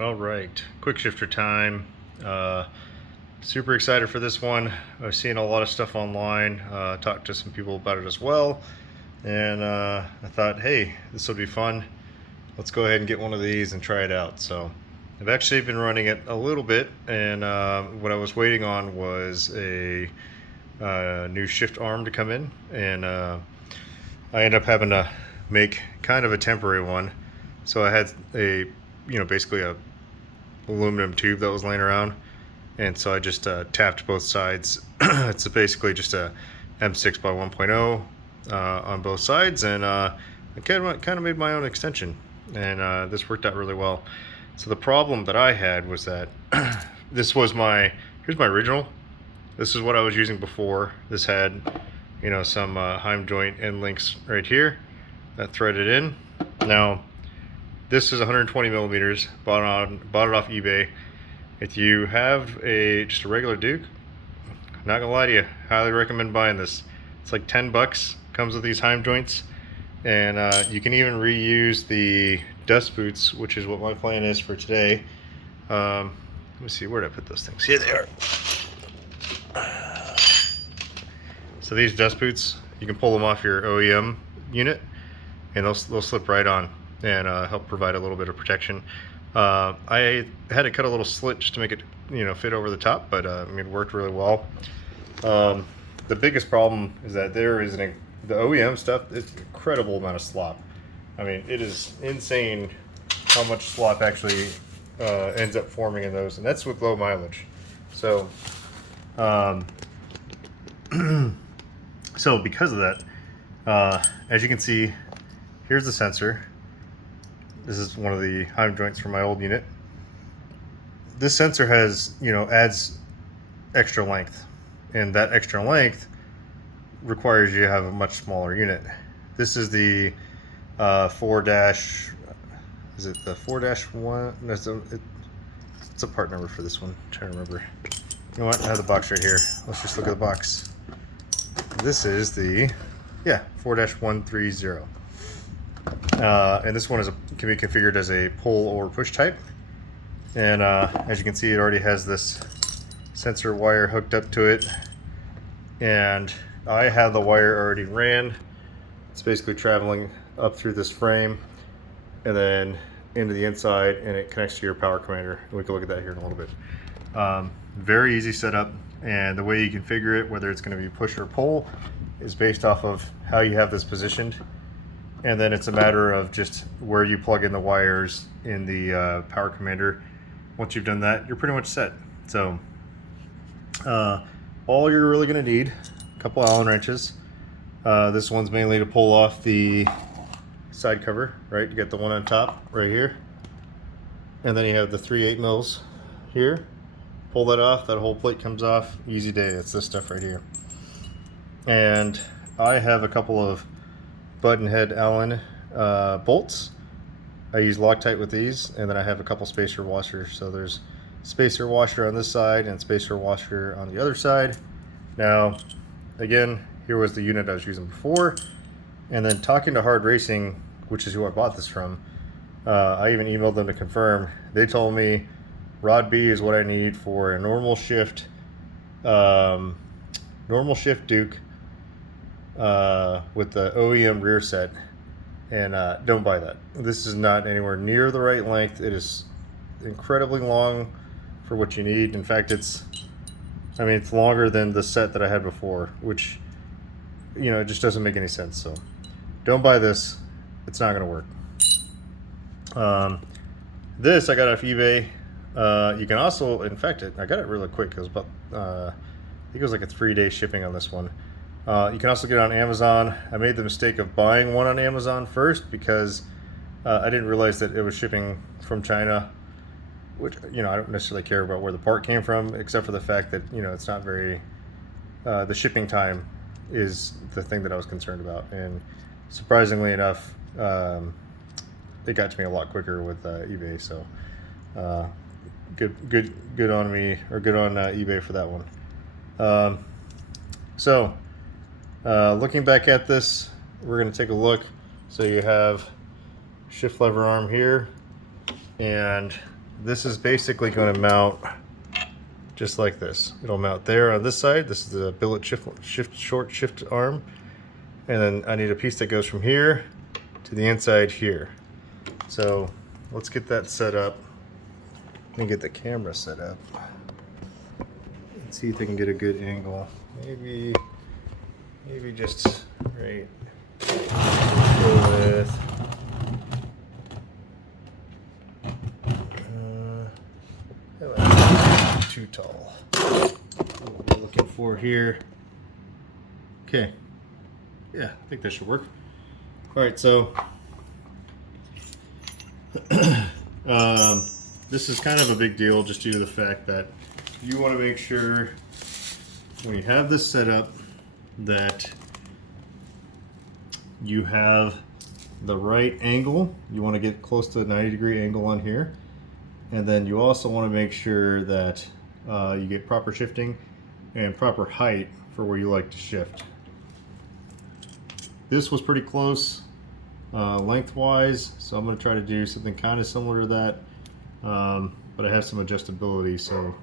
All right, quick shifter time. Uh, Super excited for this one. I've seen a lot of stuff online, talked to some people about it as well, and I thought, hey, this will be fun. Let's go ahead and get one of these and try it out. So I've actually been running it a little bit, and what I was waiting on was a new shift arm to come in, and I ended up having to make kind of a temporary one. So I had a, basically a aluminum tube that was laying around, and so I just tapped both sides. It's basically just a M6 by 1.0 on both sides, and I kind of made my own extension, and this worked out really well. So the problem that I had was that this was here's my original. This is what I was using before. This had, some Heim joint end links right here that threaded in. Now, this is 120 millimeters. Bought it off eBay. If you have just a regular Duke, not gonna lie to you, highly recommend buying this. It's like $10. Comes with these Heim joints, and you can even reuse the dust boots, which is what my plan is for today. Let me see, where did I put those things? Here they are. So these dust boots, you can pull them off your OEM unit, and they'll slip right on and help provide a little bit of protection. I had to cut a little slit just to make it, fit over the top, but it worked really well. The biggest problem is that the OEM stuff. It's an incredible amount of slop. It is insane how much slop actually ends up forming in those, and that's with low mileage. So, so because of that, as you can see, here's the sensor. This is one of the Heim joints from my old unit. This sensor has, adds extra length, and that extra length requires you to have a much smaller unit. This is the 4 dash, is it the 4-1? No, it's a part number for this one. I'm trying to remember. You know what? I have the box right here. Let's just look at the box. This is the 4-130. And this one can be configured as a pull or push type. And as you can see, it already has this sensor wire hooked up to it. And I have the wire already ran. It's basically traveling up through this frame and then into the inside, and it connects to your power commander. And we can look at that here in a little bit. Very easy setup, and the way you configure it, whether it's going to be push or pull, is based off of how you have this positioned. And then it's a matter of just where you plug in the wires in the power commander. Once you've done that, you're pretty much set. So all you're really going to need, a couple Allen wrenches. This one's mainly to pull off the side cover, right? You got the one on top right here. And then you have the 3/8 mils here. Pull that off, that whole plate comes off. Easy day, it's this stuff right here. And I have a couple of button head Allen bolts. I use Loctite with these, and then I have a couple spacer washers. So there's spacer washer on this side and spacer washer on the other side. Now, again, here was the unit I was using before, and then talking to Hard Racing, which is who I bought this from, I even emailed them to confirm. They told me rod B is what I need for a normal shift Duke with the OEM rear set, and don't buy that. This is not anywhere near the right length. It is incredibly long for what you need. In fact, it's longer than the set that I had before, which it just doesn't make any sense. So don't buy this. It's not going to work. This I got off eBay. You can also, in fact, I got it really quick. It was about I think it was like a 3-day shipping on this one. You can also get it on Amazon. I made the mistake of buying one on Amazon first because I didn't realize that it was shipping from China, which, I don't necessarily care about where the part came from, except for the fact that, it's not very, the shipping time is the thing that I was concerned about. And surprisingly enough, it got to me a lot quicker with eBay. So good on me, or good on eBay for that one. Looking back at this, we're going to take a look. So you have shift lever arm here, and this is basically going to mount just like this. It'll mount there on this side. This is the billet short shift arm. And then I need a piece that goes from here to the inside here. So let's get that set up. Let me get the camera set up. Let's see if I can get a good angle. Maybe just right. Go with. Too tall. What we're looking for here. Okay. Yeah, I think that should work. All right, so this is kind of a big deal just due to the fact that you want to make sure when you have this set up that you have the right angle. You want to get close to a 90-degree angle on here. And then you also want to make sure that you get proper shifting and proper height for where you like to shift. This was pretty close lengthwise, so I'm going to try to do something kind of similar to that, but I have some adjustability, so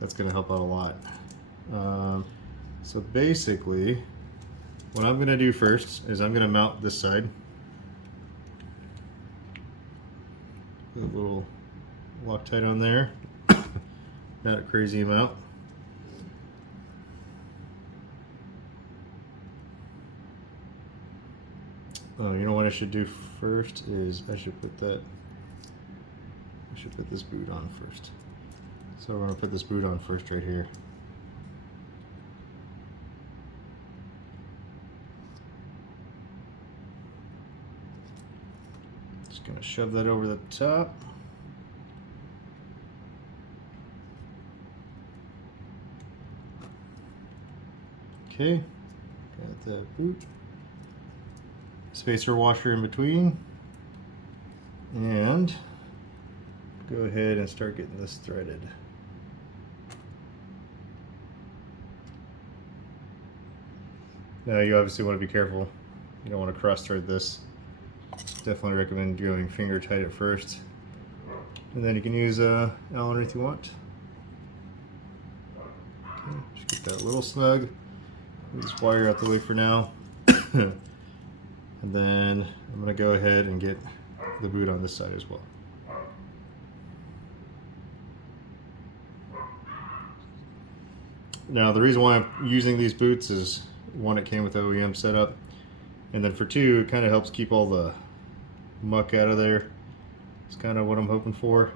that's going to help out a lot. So basically, what I'm going to do first is I'm going to mount this side. Put a little Loctite on there, not a crazy amount. Oh, you know what I should do first is I should put this boot on first. So we're gonna put this boot on first right here. Just gonna shove that over the top. Okay, got that boot. Spacer washer in between. And go ahead and start getting this threaded. Now you obviously want to be careful. You don't want to cross thread this. Definitely recommend going finger tight at first. And then you can use Allen wrench if you want. Okay, just get that a little snug. Move this wire out the way for now. And then I'm going to go ahead and get the boot on this side as well. Now the reason why I'm using these boots is, one, it came with OEM setup, and then for two, it kind of helps keep all the muck out of there. It's kind of what I'm hoping for.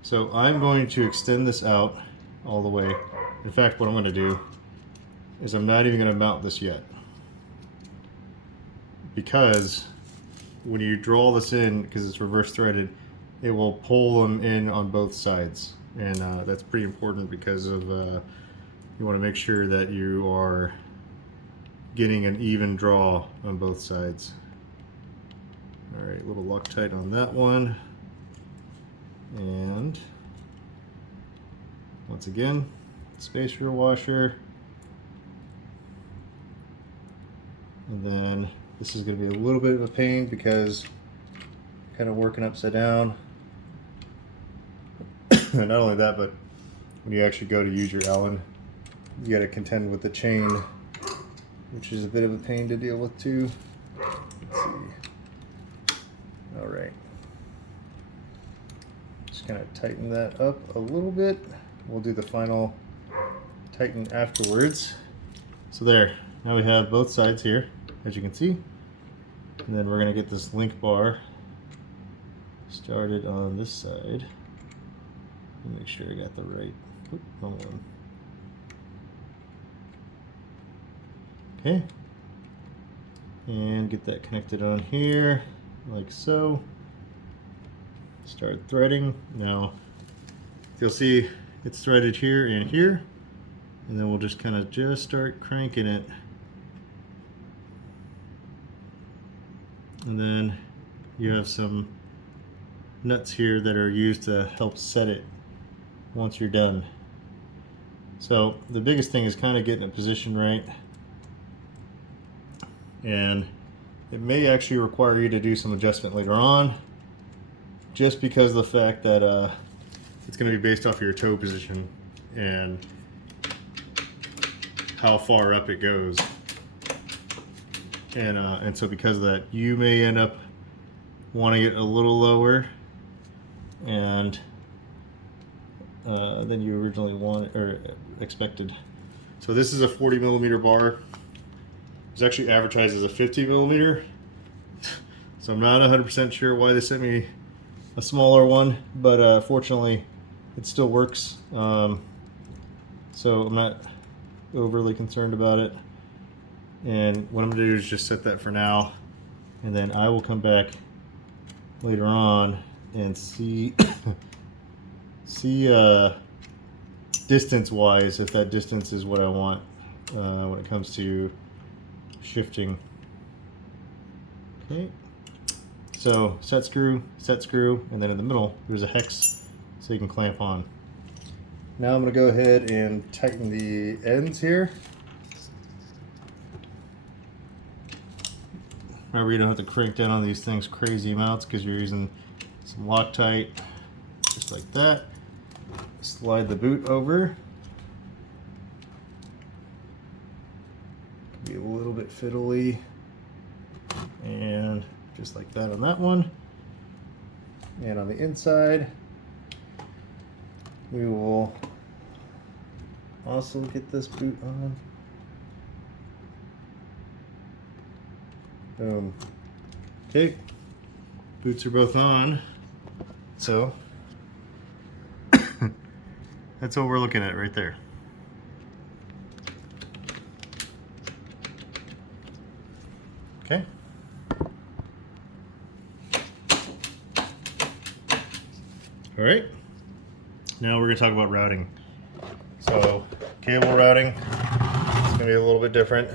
So I'm going to extend this out all the way. In fact, what I'm going to do is I'm not even going to mount this yet, because when you draw this in, because it's reverse threaded, it will pull them in on both sides, and that's pretty important because of you want to make sure that you are getting an even draw on both sides. All right, a little Loctite on that one, and once again, spacer washer. And then this is going to be a little bit of a pain because I'm kind of working upside down. Not only that, but when you actually go to use your Allen, you got to contend with the chain, which is a bit of a pain to deal with too. Let's see. All right. Just kind of tighten that up a little bit. We'll do the final tighten afterwards. So there. Now we have both sides here, as you can see. And then we're going to get this link bar started on this side. Make sure I got the right, wrong one. Okay. And get that connected on here, like so. Start threading. Now, you'll see it's threaded here and here. And then we'll just kind of just start cranking it. And then you have some nuts here that are used to help set it once you're done. So the biggest thing is kind of getting it positioned right. And it may actually require you to do some adjustment later on. just because of the fact that it's going to be based off of your toe position and how far up it goes. And so because of that, you may end up wanting it a little lower and than you originally wanted or expected. So this is a 40 millimeter bar. It's actually advertised as a 50 millimeter. So I'm not 100% sure why they sent me a smaller one, but fortunately it still works. So I'm not overly concerned about it. And what I'm gonna do is just set that for now, and then I will come back later on and see distance wise if that distance is what I want when it comes to shifting. Okay, so set screw, and then in the middle there's a hex so you can clamp on. Now I'm going to go ahead and tighten the ends here. Remember, you don't have to crank down on these things crazy amounts because you're using some Loctite, just like that. Slide the boot over. Be a little bit fiddly, and just like that on that one. And on the inside, we will also get this boot on. Boom. Okay, boots are both on, so that's what we're looking at right there. Okay. All right. Now we're going to talk about routing. So cable routing is going to be a little bit different.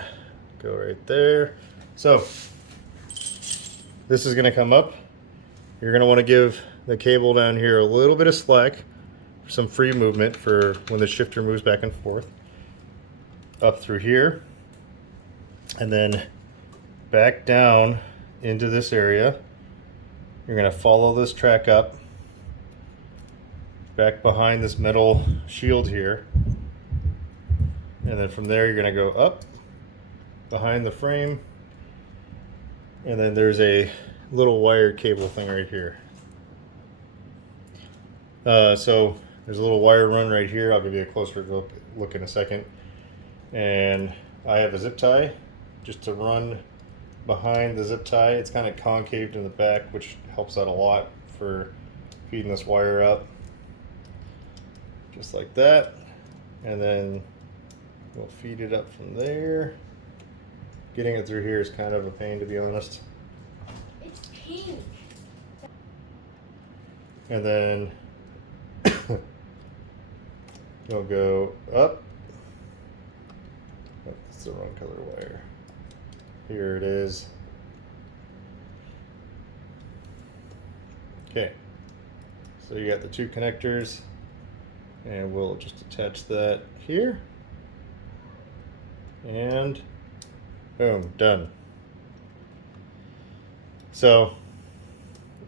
Go right there. So this is going to come up. You're going to want to give the cable down here a little bit of slack for some free movement for when the shifter moves back and forth. Up through here. And then back down into this area. You're going to follow this track up. Back behind this metal shield here. And then from there you're going to go up behind the frame. And then there's a little wire cable thing right here. So there's a little wire run right here. I'll give you a closer look in a second. And I have a zip tie just to run behind the zip tie. It's kind of concaved in the back, which helps out a lot for feeding this wire up. Just like that. And then we'll feed it up from there. Getting it through here is kind of a pain, to be honest. It's pink. And then you'll go up. Oh, that's the wrong color wire. Here it is. Okay. So you got the two connectors, and we'll just attach that here. And boom, done. So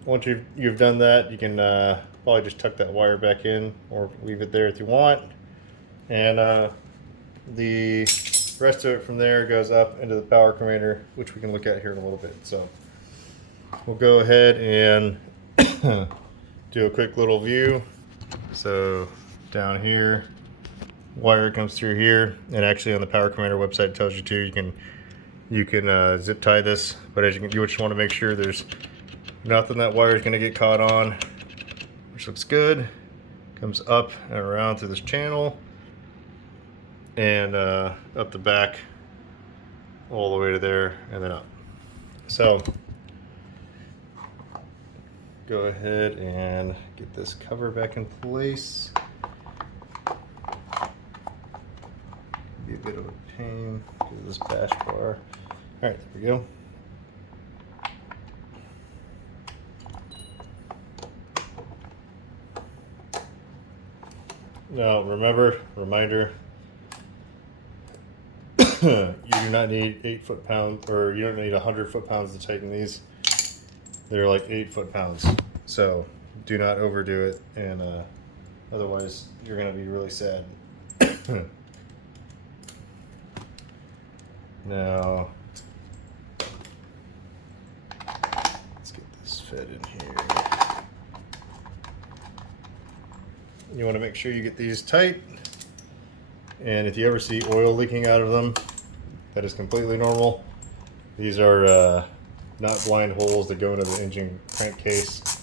once you've done that, you can probably just tuck that wire back in or leave it there if you want. And the rest of it from there goes up into the power commander, which we can look at here in a little bit. So we'll go ahead and do a quick little view. So down here, wire comes through here, and actually on the power commander website it tells you too, you can zip tie this, but as you just want to make sure there's nothing that wire is going to get caught on, which looks good. Comes up and around through this channel and up the back all the way to there and then up. So go ahead and get this cover back in place. Be a bit of a pain because of this bash bar. All right, there we go. Now remember, reminder, you do not need 8 foot-pounds, or you don't need 100 foot-pounds to tighten these. They're like 8 foot-pounds. So do not overdo it, and otherwise you're going to be really sad. Now, let's get this fed in here. You want to make sure you get these tight, and if you ever see oil leaking out of them, that is completely normal. These are not blind holes that go into the engine crankcase,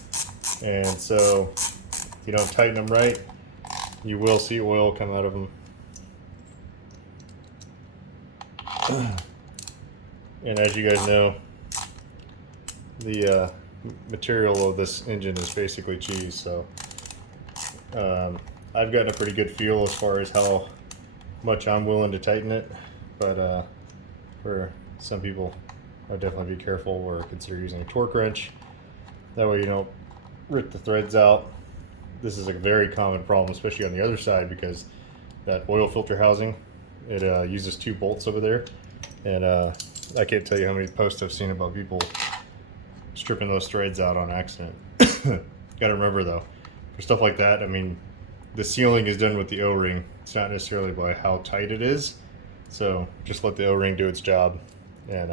and so if you don't tighten them right, you will see oil come out of them. And as you guys know, the material of this engine is basically cheese, so I've gotten a pretty good feel as far as how much I'm willing to tighten it, but for some people, I'd definitely be careful or consider using a torque wrench. That way you don't rip the threads out. This is a very common problem, especially on the other side, because that oil filter housing, it uses 2 bolts over there, and I can't tell you how many posts I've seen about people stripping those threads out on accident. Gotta remember though, for stuff like that, I mean, the sealing is done with the O-ring. It's not necessarily by how tight it is, so just let the O-ring do its job, and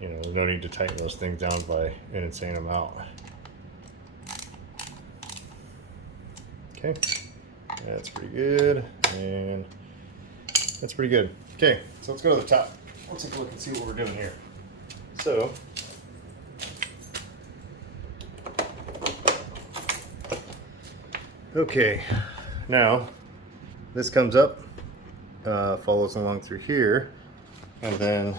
you know, no need to tighten those things down by an insane amount. Okay, that's pretty good, and that's pretty good. Okay, so let's go to the top. Let's take a look and see what we're doing here. So, okay, now this comes up, follows along through here, and then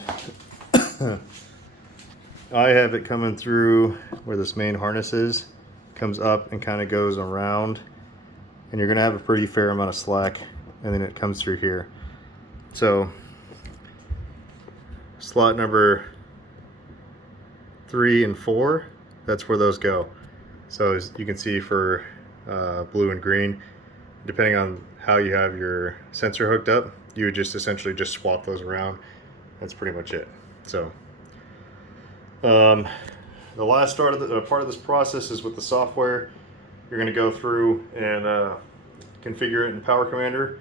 I have it coming through where this main harness is, comes up and kind of goes around, and you're gonna have a pretty fair amount of slack, and then it comes through here. So slot number 3 and 4, that's where those go. So as you can see, for blue and green, depending on how you have your sensor hooked up, you would just essentially just swap those around. That's pretty much it. So the last part of this process is with the software. You're going to go through and configure it in Power Commander.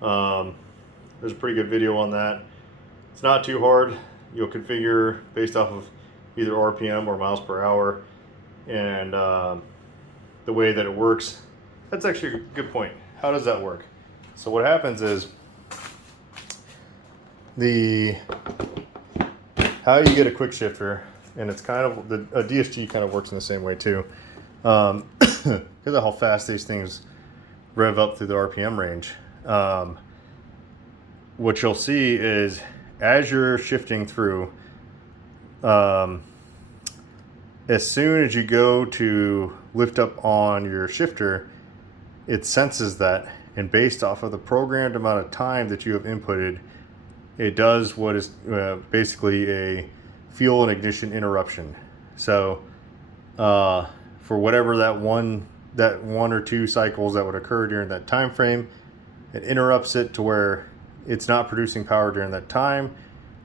There's a pretty good video on that. It's not too hard. You'll configure based off of either RPM or miles per hour, and the way that it works. That's actually a good point. How does that work? So what happens is, how you get a quick shifter, and it's kind of, a DSG kind of works in the same way too, because of how fast these things rev up through the RPM range. What you'll see is, as you're shifting through, as soon as you go to lift up on your shifter, it senses that, and based off of the programmed amount of time that you have inputted, it does what is basically a fuel and ignition interruption. So for whatever that one or two cycles that would occur during that time frame, it interrupts it to where it's not producing power during that time,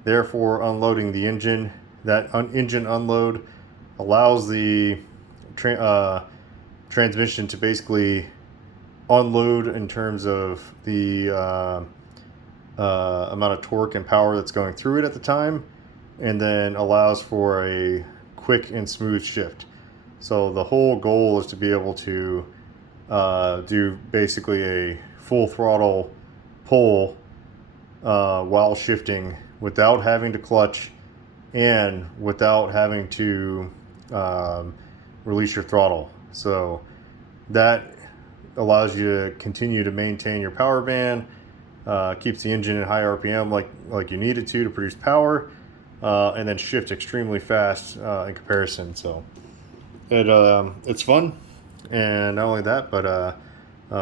therefore unloading the engine. That engine unload allows the transmission to basically unload in terms of the amount of torque and power that's going through it at the time, and then allows for a quick and smooth shift. So the whole goal is to be able to do basically a full throttle pull while shifting without having to clutch and without having to release your throttle. So that allows you to continue to maintain your power band, keeps the engine at high RPM like you need it to produce power, and then shift extremely fast in comparison. So it's fun, and not only that, but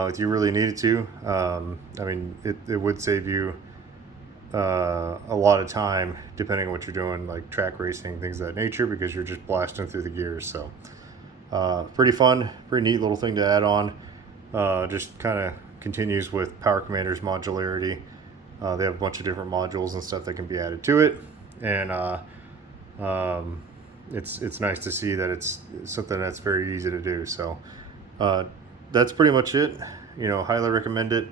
if you really needed to, I mean, it would save you a lot of time depending on what you're doing, like track racing, things of that nature, because you're just blasting through the gears. So pretty fun, pretty neat little thing to add on. Just kind of continues with Power Commander's modularity. They have a bunch of different modules and stuff that can be added to it, and it's nice to see that it's something that's very easy to do. So that's pretty much it. Highly recommend it.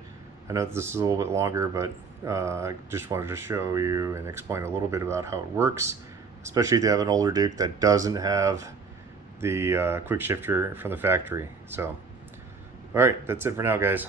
I know this is a little bit longer, but I just wanted to show you and explain a little bit about how it works, especially if you have an older Duke that doesn't have the quick shifter from the factory. So, all right, that's it for now, guys.